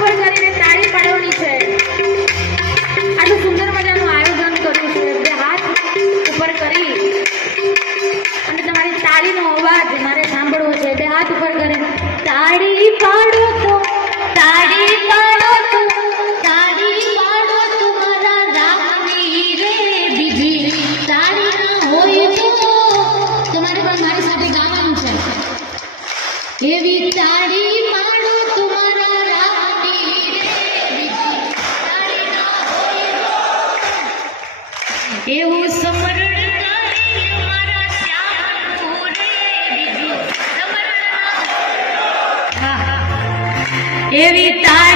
ઉપર કરીને તાળી પાડવાની છે. આટલું સુંદર મજાનું આયોજન કર્યું છે. બે હાથ ઉપર કરી અને તમારી તાળીનો અવાજ મારે સાંભળવો છે. બે હાથ ઉપર કરીને તાળી પાડો તો, તાળી પાડો તો, તાળી પાડો તો મારા રામની રે બીજી તાળી ન હોય તો તમારે પણ મારી સાથે ગાવાનું છે. એવી તાળી પાડો તો મારા રામની રે બીજી તાળી ન હોય તો એવું સમરણ કરી મારા શ્યામનું રે બીજું સમરણ. એવી તાળી